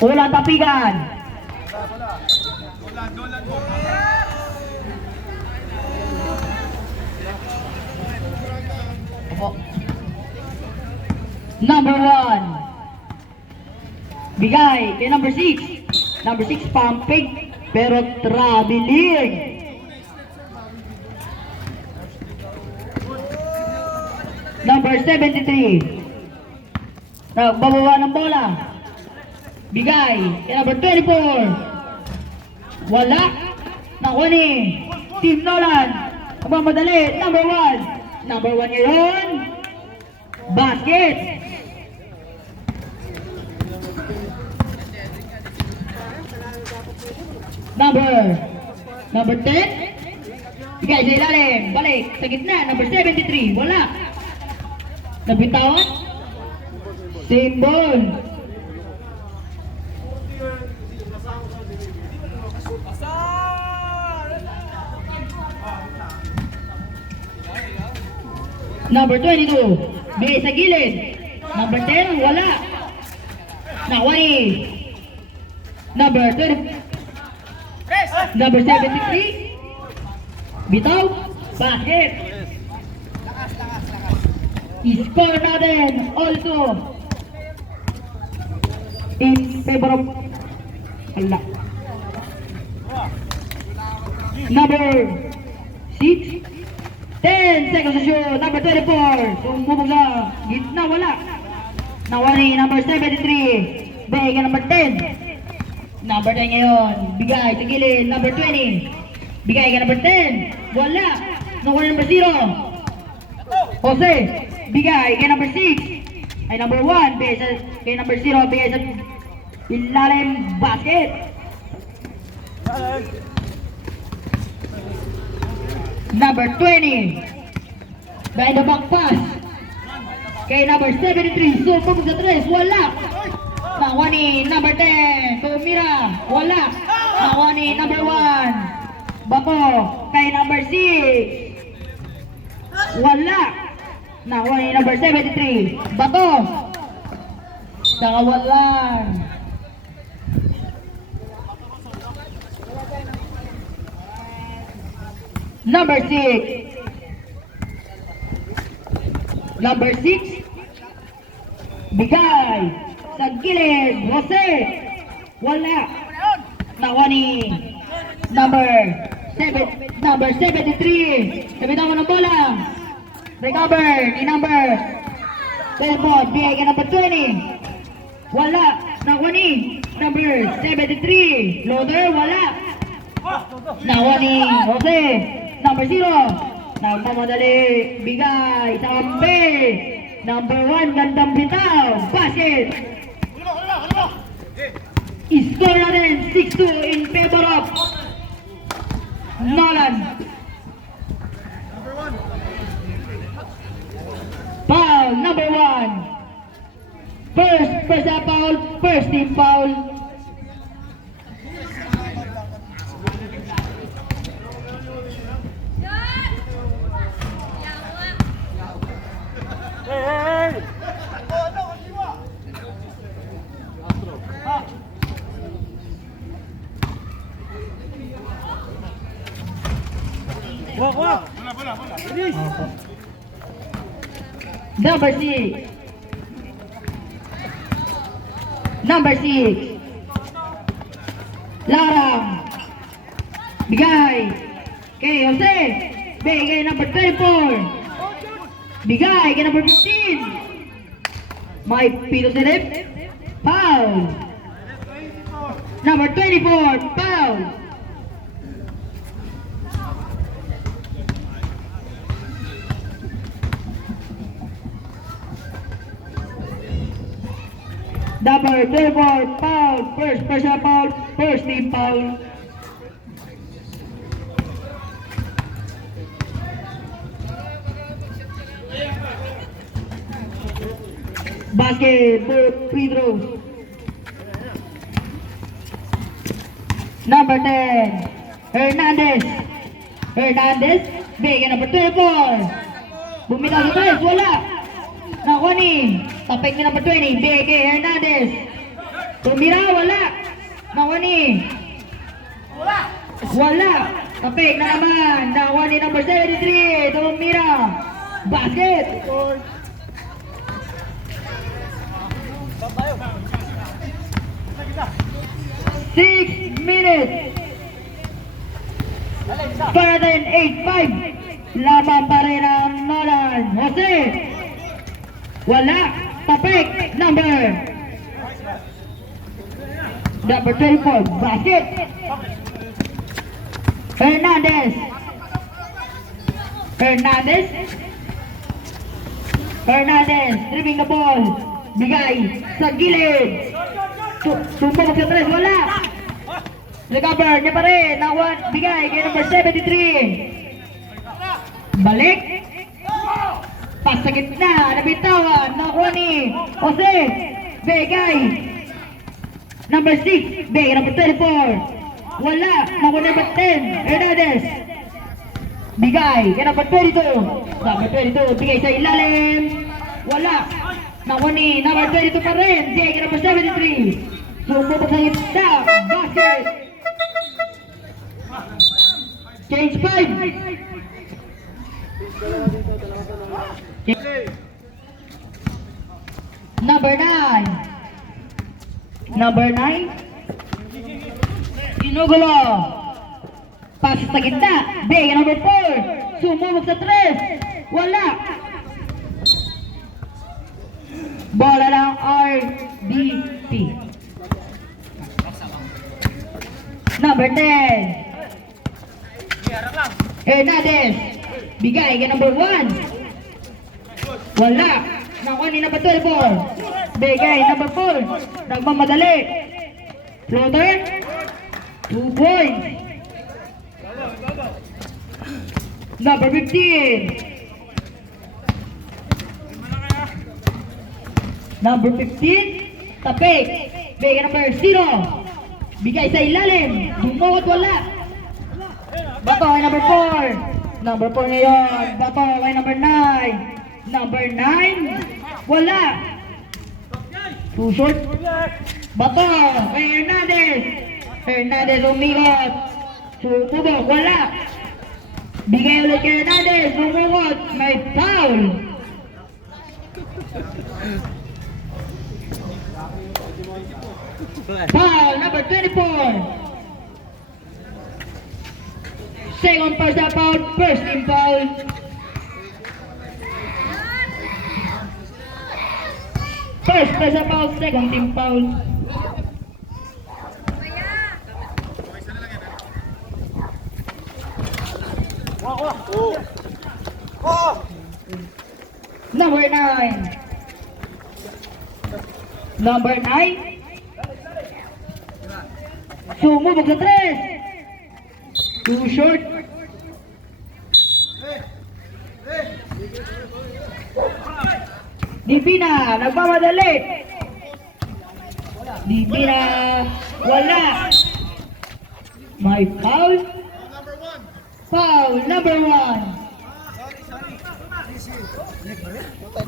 Ulan tapigan. Number 1. Bigay kay number 6. Number 6 pumping pero traveling. Number 73. Nagbabawa ng bola. Bigay kay number 24. Wala. Nakuha ni Team Nolan. Magmamadali. Number 1. Number 1 ngayon. Basket. Number 10. Bigay sa ilalim. Balik sa gitna. Number 73. Wala. Nabitawan. Same ball. Number 22. Bigay sa gilid. Number 10. Wala. Nakuha ni Number 20. Number 73. Bitaw. Basket. I-score natin also in favor of number 6. 10 seconds to shoot. Number 24. Sumubog sa gitna. Wala. Nawari number 73. Bigay ka number 10. Number 10 ngayon. Bigay sa gilid. Number 20. Bigay ka number 10. Wala. Nawari number 0. Jose. Bigay kay number 6. Ay number 1. Bigay sa kay number 0. Bigay sa ilalim basket. Number 20. Behind the back pass. Kay number 73. Sumubog sa 3. Wala. Nakuha ni number 10. Tumira. Wala. Nakuha ni number 1. Bako. Kay number 6. Wala. Nakuha ni number 73. Bako. Nakawalan. Number 6. Number 6. Bigay sa gilid. Jose. Wala. Nakuha ni number 7. Number 73. Kapitan mo ng bola. Recover ni number 12. Bigay ka number 20. Wala. Nakuha ni number 73. Loader. Wala. Nakuha ni Jose. Number 0. Nagmamadali. Bigay sa kampi. Number 1. Gandang bitaw. Basket. I-score na rin. 6-2 in favor of Nolan. Foul. Number 1. First foul. First team foul. Bola. Number 6. Number 6. Larang. Bigay. Kay Jose. Bigay number 24. Bigay kay number 15. May pito sa lip. Foul. Number 24. Foul. Number 24, foul. First personal foul. First team foul. Basket, free throws. Number 10, Hernandez. Hernandez, bigay number 24. Bumitaw sa 3, wala. Nakuha ni, tapik ni number 20, bigay kay Hernandez. Tumira, wala. Wala. Tapik na naman. Nakuha ni number 73. Tumira. Basket. 6 minutes. Para din 8-5. Laban pa rin ang Nolan. Jose. Wala. Tapik. Number 24. Basket. Hernandez. Hernandez. Dribbling the ball. Bigay sa gilid. Tumbok sa tres. Wala. Recover niya pa rin. Bigay kay number 73. Balik. Pas sa gitna. Nabitawan. Nakuha ni Jose. Bigay. Number 6. Bigay number 34. Wala. Nakuha number 10. Hernandez. Bigay kay number 22. Number 22. Bigay sa ilalim. Wala. Nakuha ni number 22 pa rin. Bigay kay number 73. Sumubok sa gitna. Basket. Change 5. Number 9. Sinugulo. Pass sa gitna. Bigay number 4. Sumubok sa 3. Wala. Bola ng RDP. Number 10. Hernandez. Bigay kay number 1. Wala. Nakuha ni number 24. Bigay number 4. Nagmamadali. Floater. 2 points. Number 15. Number 15. Tapik. Bigay number 0. Bigay sa ilalim. Dumukot wala. Bato kay number 4. Number 4 ngayon. Bato kay number 9. Number 9. Wala. Too short. Bato kay Hernandez. Hernandez umikot. Sumubok. Wala. Bigay ulit kay Hernandez. Sumubok. May foul. Foul number 24. Second personal foul, first team foul. First personal foul, second team foul. Number 9. Number 9. Sumubok sa 3. Too short. Divina, nagmamadali. Divina, wala. May foul. Foul number 1.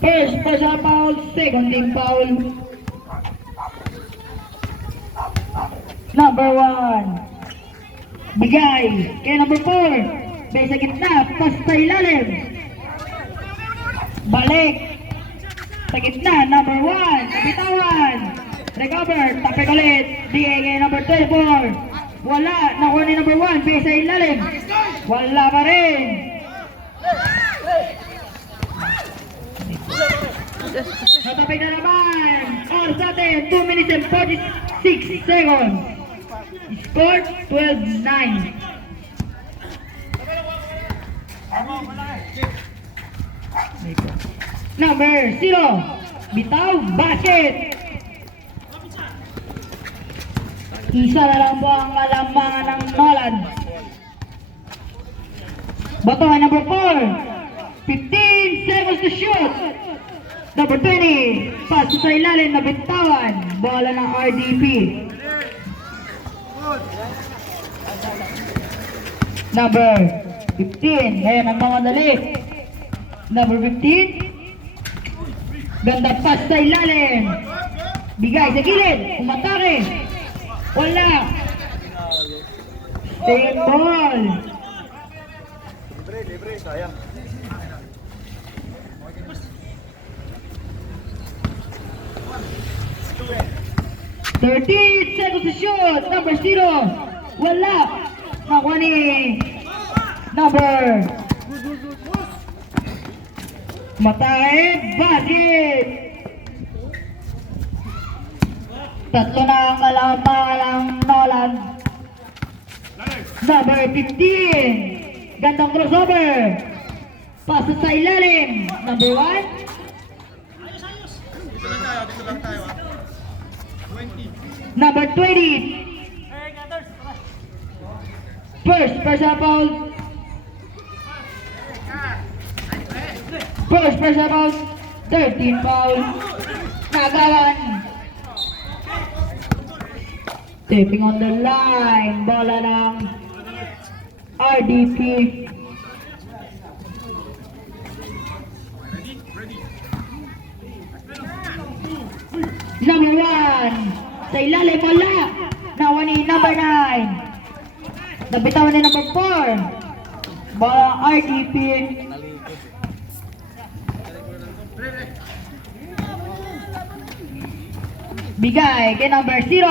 First personal foul, second team foul. Number 1. Bigay kay number 4. Bigay sa gitna, pas sa ilalim. Balik sa gitna, number 1. Kapitawan. Recover, tapik ulit. Bigay kay number 24. Wala, nakuha ni number 1. Bigay sa ilalim. Wala pa rin. Natapik na naman. Oras natin, 2 minutes and 46 seconds. Score 12-9. Number 0. Bitaw, basket. Isa na lang po ang kalamangan ng Nolan. Bato ay number 4. 15 seconds to shoot. Number 20. Pass sa ilalim na bitawan. Bola ng RDP. Number 15. Ayan ang mga dali. Number 15. Ganda pass sa ilalim. Bigay sa gilid. Umatake. Wala. Same ball. Libre, sayang. 13 seconds to shoot. Number 0. Wala. Nakuha ni number Mataib. Basket. Tatlo na ang alang Nolan. Number 15. Gandang crossover. Pasok sa ilalim. Number 1. Number 20. First personal foul. First personal foul. 13 foul. Nagawan. Stepping on the line. Bola ng RDP. Number 1. Sa ilalim wala. Nawa ni number 9. Nabitawan ni number 4. Bola RDP. Bigay kay number 0.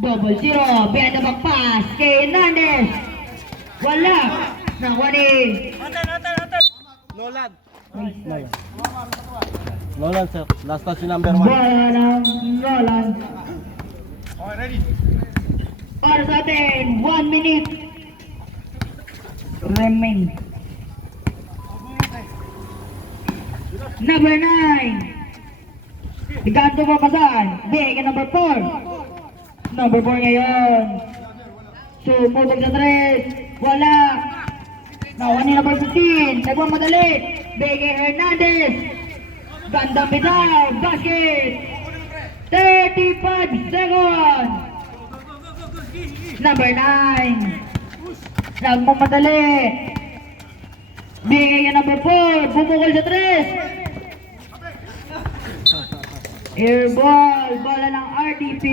Double 0. Behind the back pass kay Hernandez. Wala. Nawa ni Nolan. Nolan, sir. Last touch yung number 1. bola ng Nolan. Okay, ready. Para sa atin, 1 minute remain. Number 9. Ikanto mo pasan. Bigay number 4. Number 4 ngayon. Sumubog sa 3. Wala. Nakuha ni number 15. Nagmamadali. Bigay Hernandez. Gandang bitaw. Basket. 35 seconds. Number 9. Nagmamadali. Bigay ka number 4. Bumukol sa 3. Air ball. Bola ng RDP.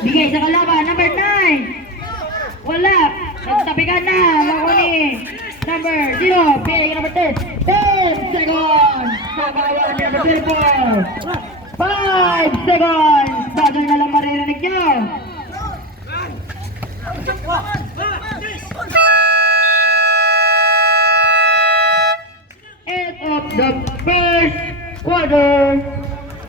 Bigay sa kalaban. Number 9. Wala. Nagtapikan na. Makuni. Number 0. Bigay ka number 10. 10 seconds. Nagawa ni number 34. 5 seconds. Bagal na lang maririnig nyo. End of the first quarter.